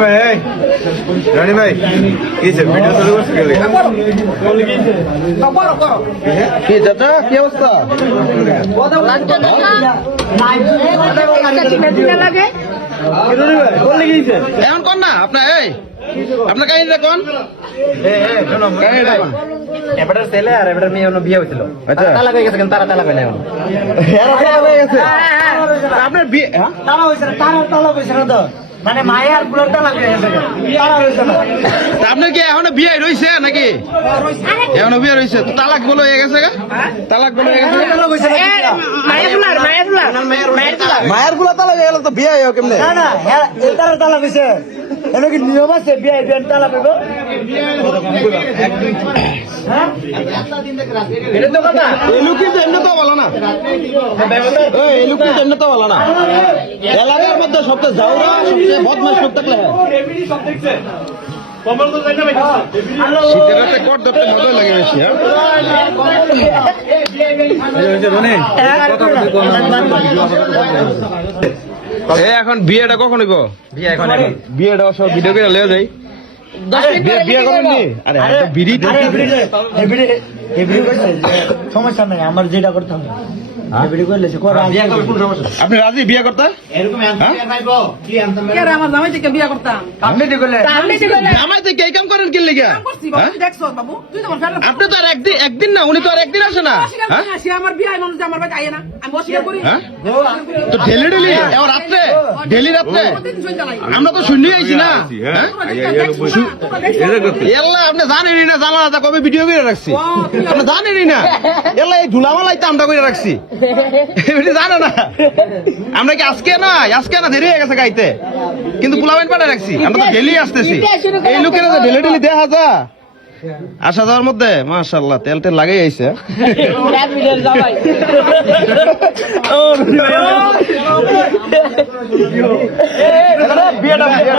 ভাই রানী ভাই কি ভিডিও শুরু করছে কি চাচা কি অবস্থা এখন কোন না আপনার আপনার কাহিনীটা কোন এবারে ছেলে আর এবারে মেয়ে বিয়ে হয়েছিল তালাক হয়ে গেছে কিন্তু তারা তালাক হয় না আপনার বিয়ে তারা হয়েছে তারা তালাক হয়েছে না তো মানে মায়ের আর বুলার তালাক হয়ে গেছে তারা হয়েছে না আপনার কি এখনো বিয়ে রয়েছে নাকি এখনো বিয়ে রয়েছে তো তালাক বলে হয়ে গেছে তালাক বলে হয়ে গেছে মায়ের গুলা তালাক হয়ে গেল তো বিয়ে হয়ে কেমনে না না তারা তালাক হয়েছে এনে কি নিয়ম আছে বিয়ে বিয়ে তালাক হইব এটা তো কথা এই লোক কিন্তু এমনি তো বলো না এই লোক কিন্তু এমনি তো বলো না এলাকার মধ্যে সবচেয়ে যাওরা সবচেয়ে বদমাশ লোক থাকলে শীতের রাতে কট ধরতে মজা লাগে বেশি এখন বিয়েটা কখন হইব বিয়েটা সব ভিডিও করে লেগে যাই বিয়ে করেননি আরে বিড়ি সমস্যা নাই আমার যেটা করতাম আপনি রাজি বিয়ে করতে আমার জামাই থেকে বিয়ে করতাম জামাই থেকে এই কাম করেন কি লেগে আপনি তো আর একদিন না উনি তো আর একদিন আসে না আমার বিয়ে মানুষ আমার বাড়ি আয় না আমি অস্বীকার করি তো ডেলি এবার রাত্রে ডেলি রাত্রে আমরা তো শুনি আইছি না এল্লা আপনি জানেনই না জানা না কবে ভিডিও করে রাখছি আপনি জানেনই না এল্লা এই ধুলামালাইতে আমরা করে রাখছি জানো না আমরা কি আজকে না দেরি হয়ে গেছে গাইতে কিন্তু পোলাবেন পাঠা রাখছি আমরা তো ডেলি আসতেছি এই লোকের ডেলি ডেলি দেখা যা আসা যাওয়ার মধ্যে মাশাআল্লাহ তেল তেল লাগাই আইছে